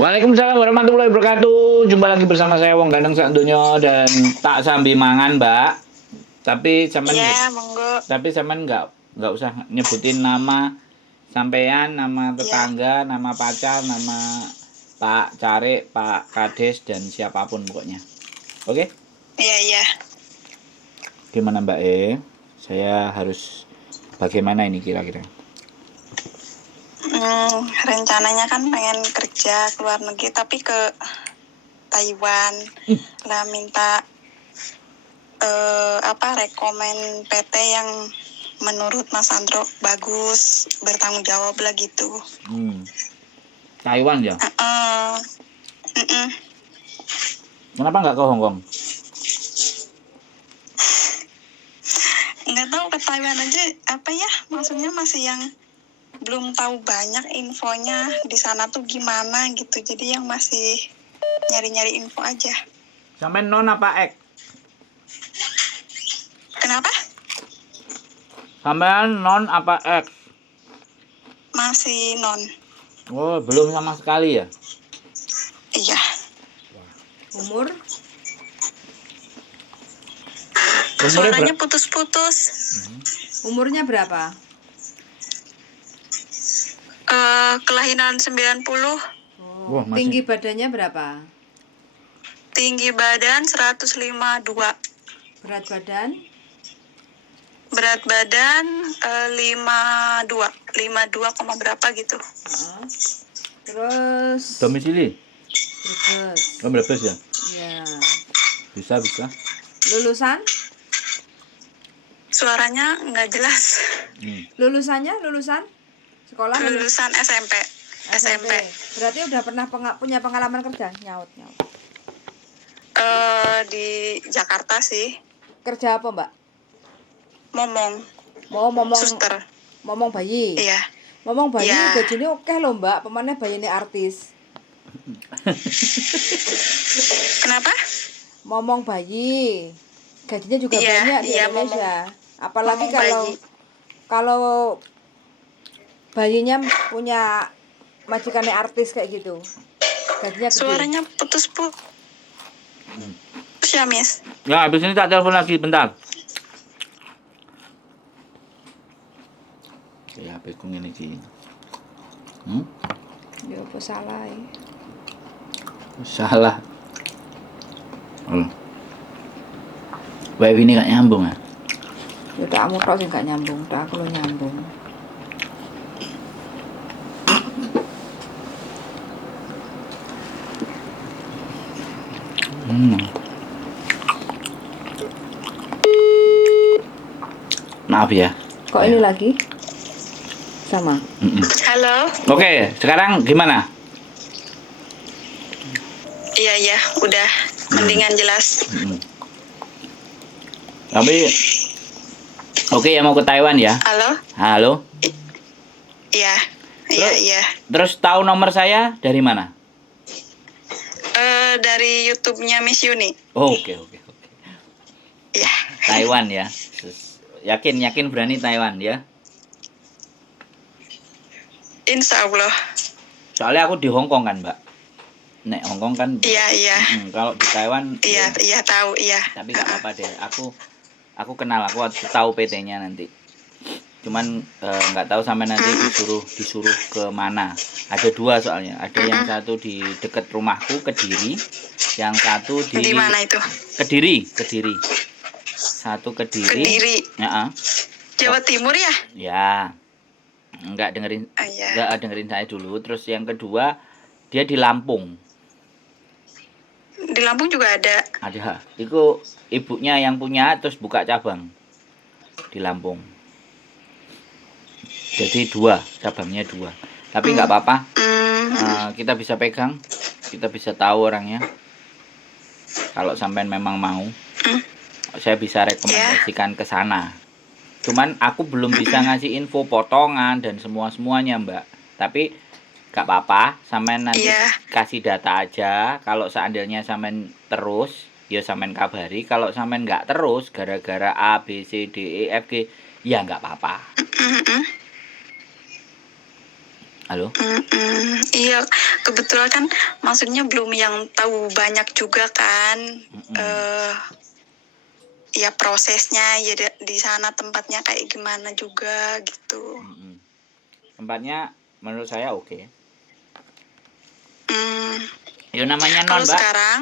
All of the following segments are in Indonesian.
Waalaikumsalam warahmatullahi wabarakatuh. Jumpa lagi bersama saya Wong Gandeng Sakdonya dan tak sambil mangan, Mbak. Tapi sampean Iya, monggo. nggak usah nyebutin nama sampean, nama Iya, tetangga, nama pacar, nama Pak Carik, Pak Kades dan siapapun pokoknya. Oke? iya. Gimana Mbak Saya harus bagaimana ini kira-kira? Rencananya kan pengen kerja ke luar negeri, tapi ke Taiwan. Lah minta rekomen PT yang menurut Mas Andro bagus, bertanggung jawab lah gitu. Taiwan ya? Mm-mm. Kenapa nggak ke Hong Kong? Nggak tahu, ke Taiwan aja maksudnya masih yang belum tahu banyak infonya di sana tuh gimana gitu, jadi yang masih nyari-nyari info aja. Sampai non apa ek? Kenapa? Sampean non apa ek? Masih non. Oh, belum sama sekali ya? Iya. Umur? Suaranya putus-putus. Umurnya berapa? Kelahiran 90. Wah, masih. Tinggi badannya berapa? Tinggi badan 152. Berat badan? Berat badan 52 berapa gitu. Terus Domisili? Brebes. Oh, Brebes ya? Ya. Bisa. Lulusan? Suaranya nggak jelas. Lulusan? Sekolah Lulusan SMP. Berarti udah pernah punya pengalaman kerja? Nyaut. Di Jakarta sih. Kerja apa, Mbak? Momong. Suster. Momong bayi. Iya. Momong bayi Iya. gajinya oke loh, Mbak. Pemane bayine artis. Kenapa? Momong bayi. Gajinya juga Iya, banyak di iya, Indonesia. Apalagi momong bayi. kalau bayinya punya majikannya artis kayak gitu. Gajinya gede. Suaranya putus-putus. Ya, Miss. Ya, habis ini tak telepon lagi bentar. Ya, HP ku ngene iki. Ya apa salah ya? Salah. Wifi ini gak nyambung ya? Ya tak kamu tok sing gak nyambung, tak aku lo nyambung. Maaf ya. Kok ini lagi? Sama. Halo. Oke, sekarang gimana? Iya, udah mendingan jelas. Tapi oke ya, mau ke Taiwan ya? Halo? Iya. Terus tahu nomor saya dari mana? Dari YouTube-nya Miss Yuni. Oke. Iya. Taiwan ya. Yakin berani Taiwan ya? Insya Allah. Soalnya aku di Hong Kong kan, Mbak. Nek Hong Kong kan. Iya. Kalau di Taiwan. Iya tahu, iya. Tapi nggak apa-apa deh. Aku kenal, aku tahu PT-nya nanti. Cuman nggak tahu sampai nanti disuruh ke mana. Ada dua soalnya. Ada yang satu di dekat rumahku, Kediri. Yang satu di mana itu? Kediri. Satu Kediri. Ya. Jawa Timur ya? Ya. Enggak dengerin. Iya. Enggak dengerin saya dulu. Terus yang kedua dia di Lampung. Di Lampung juga ada. Ada. Itu ibunya yang punya terus buka cabang di Lampung. Jadi cabangnya dua. Tapi nggak apa-apa. Kita bisa pegang, kita bisa tahu orangnya. Kalau sampean memang mau, saya bisa rekomendasikan ke sana. Cuman aku belum bisa ngasih info potongan dan semuanya, Mbak. Tapi gak apa-apa, sampean nanti kasih data aja. Kalau seandainya sampean terus, ya sampean kabari. Kalau sampean gak terus, gara-gara A, B, C, D, E, F, G, ya gak apa-apa. Halo? Iya, kebetulan kan maksudnya belum yang tahu banyak juga kan. Ya prosesnya ya di sana tempatnya kayak gimana juga gitu. Tempatnya menurut saya oke. Hmm, Ya namanya kalau non, Mbak. sekarang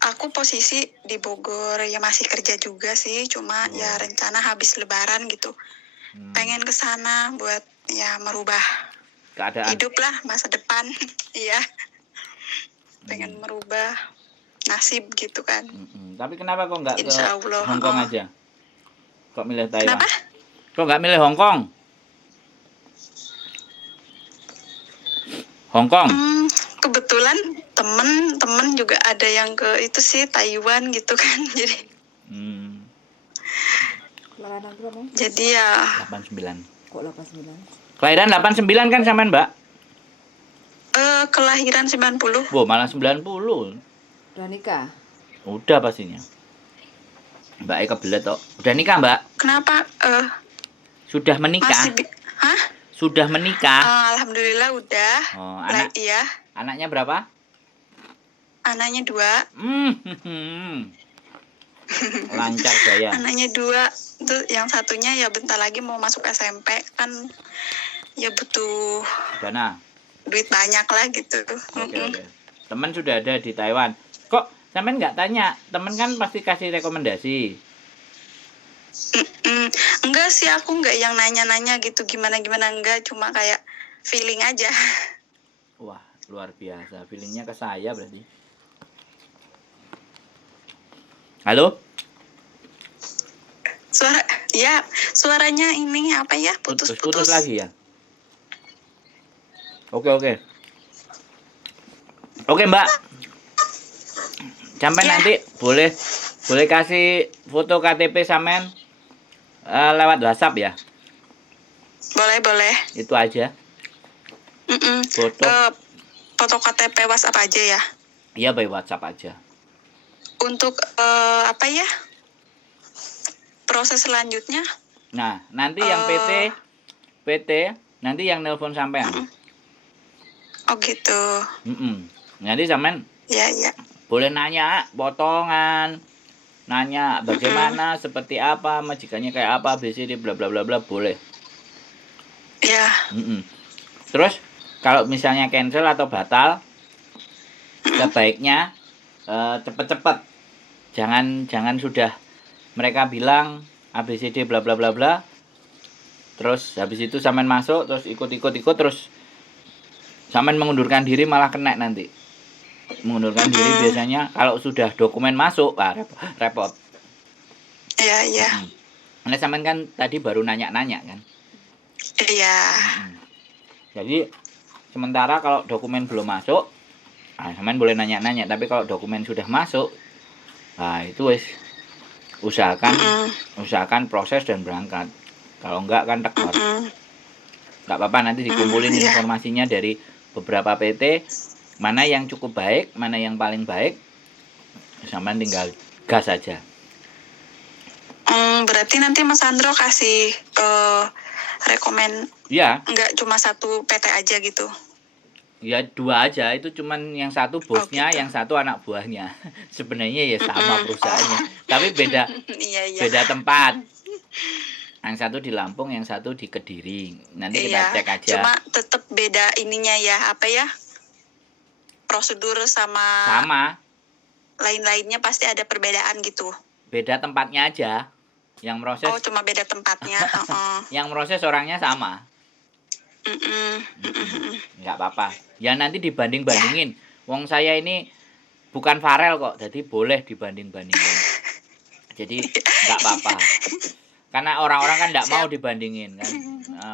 aku posisi di Bogor, ya masih kerja juga sih, cuma ya rencana habis Lebaran gitu. Pengen ke sana buat ya merubah Keadaan. hidup lah masa depan. Iya. Pengen merubah nasib gitu kan. Tapi kenapa kok nggak ke Insya Allah. Hong Kong aja? Kok milih Taiwan? Kenapa? Kok nggak milih Hong Kong? Hong Kong? Kebetulan temen juga ada yang ke itu sih Taiwan gitu kan. Jadi ya 89. Kok 89? Kelahiran 89 kan sampean, Mbak? Kelahiran 90. Wow, malah 90. Udah nikah? Udah pastinya. Mbak Eka belet kok. Udah nikah, Mbak? Kenapa? Sudah menikah? Hah? Sudah menikah? Alhamdulillah udah. Oh, Iya. Anaknya berapa? Anaknya 2. Lancar gaya. Anaknya 2. Tuh yang satunya ya bentar lagi mau masuk SMP kan, ya butuh Dana. duit banyak lah gitu. Oke. Teman sudah ada di Taiwan. Kok sampean nggak tanya? Temen kan pasti kasih rekomendasi. Enggak sih, aku enggak yang nanya-nanya gitu gimana enggak, cuma kayak feeling aja. Wah, luar biasa. Feelingnya ke saya berarti. Halo? Suaranya ini apa ya? Putus lagi ya? Oke. Oke, Mbak. Sampai nanti boleh kasih foto KTP sampean lewat WhatsApp ya? Boleh. Itu aja. Foto KTP WhatsApp aja ya? Iya, by WhatsApp aja. Untuk apa ya? Proses selanjutnya? Nah, nanti yang PT nanti yang nelpon sampean. Oh gitu. Nanti sampean Ya. boleh nanya potongan, nanya bagaimana, seperti apa, majikannya kayak apa, BCD bla bla bla bla, boleh. Ya. Terus kalau misalnya cancel atau batal, sebaiknya cepet-cepet. Jangan sudah mereka bilang ABCD bla bla bla bla. Terus habis itu sampean masuk terus ikut terus sampean mengundurkan diri malah kena nanti. Mengundurkan diri biasanya kalau sudah dokumen masuk, repot. Iya. Karena sampean kan tadi baru nanya-nanya kan. Iya. Jadi sementara kalau dokumen belum masuk, sampean boleh nanya-nanya, tapi kalau dokumen sudah masuk, itu wis usahakan proses dan berangkat. Kalau enggak kan tekor. Enggak apa-apa, nanti dikumpulin informasinya dari beberapa PT, mana yang cukup baik, mana yang paling baik, sampean tinggal gas aja. Berarti nanti Mas Andro kasih rekomen. Iya. Enggak cuma satu PT aja gitu. Ya 2 aja, itu cuman yang satu bosnya, yang satu anak buahnya. Sebenarnya ya sama perusahaannya, tapi beda beda tempat. Yang satu di Lampung, yang satu di Kediri. Nanti kita cek aja. Cuma tetap beda ininya ya, apa ya? Prosedur sama lain-lainnya pasti ada perbedaan gitu. Beda tempatnya aja. Yang proses. Oh, cuma beda tempatnya. Yang proses orangnya sama. Nggak apa-apa. Ya nanti dibanding-bandingin. Wong saya ini bukan Farel kok, jadi boleh dibanding-bandingin. Jadi nggak apa-apa. Karena orang-orang kan nggak mau dibandingin kan.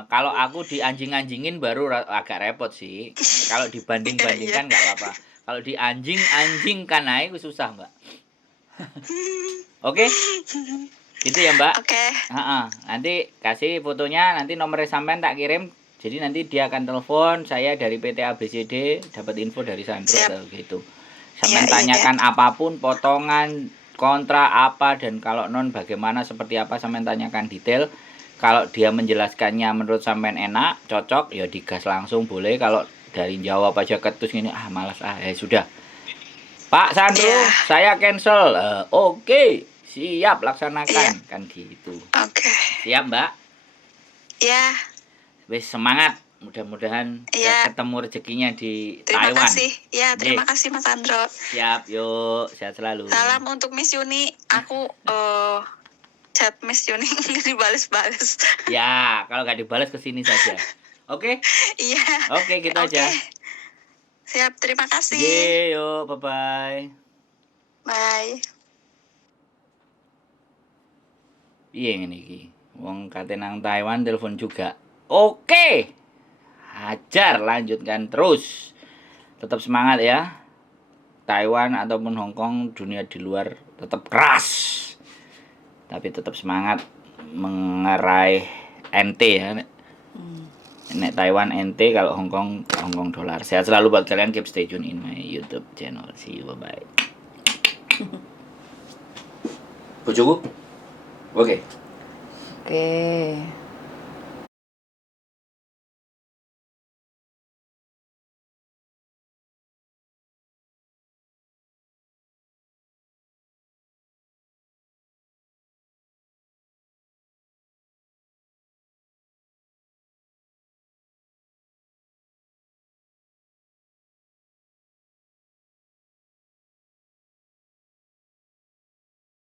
Kalau aku dianjing-anjingin baru agak repot sih. Kalau dibanding-bandingkan nggak apa-apa. Kalau dianjing-anjingkan itu susah, Mbak. Oke? Gitu ya, Mbak? Oke. Nanti kasih fotonya, nanti nomornya sampean tak kirim. Jadi nanti dia akan telepon saya dari PT ABCD, dapat info dari Sandro atau gitu. Sampean tanyakan apapun, potongan, kontra apa, dan kalau non bagaimana, seperti apa, sampean tanyakan detail. Kalau dia menjelaskannya menurut sampean enak, cocok, ya digas langsung boleh. Kalau dari jawab aja ketus gini, malas sudah. Pak Sandro, Iya. saya cancel. Oke, siap laksanakan. Iya. Kan gitu. Oke. Siap, Mbak? Ya, Wis semangat. Mudah-mudahan Iya. ketemu rezekinya di terima Taiwan. kasih. Ya, terima Oke. kasih Mas Andro. Siap, yuk. Sehat selalu. Salam untuk Miss Yuni. Aku chat Miss Yuni nggak dibales-bales. Ya, kalau nggak dibalas ke sini saja. Oke? Iya. Oke, gitu aja. Siap, terima kasih. Ye, yuk, bye-bye. Bye. Piye ngene iki? Wong kate nang Taiwan telepon juga. Oke. Hajar, lanjutkan terus. Tetap semangat ya. Taiwan ataupun Hong Kong, dunia di luar tetap keras. Tapi tetap semangat mengerai NT ya. Nek Taiwan NT, kalau Hong Kong dolar. Sehat selalu buat kalian, keep stay tune in my YouTube channel. See you, bye-bye. Bojoku? Oke. Oke.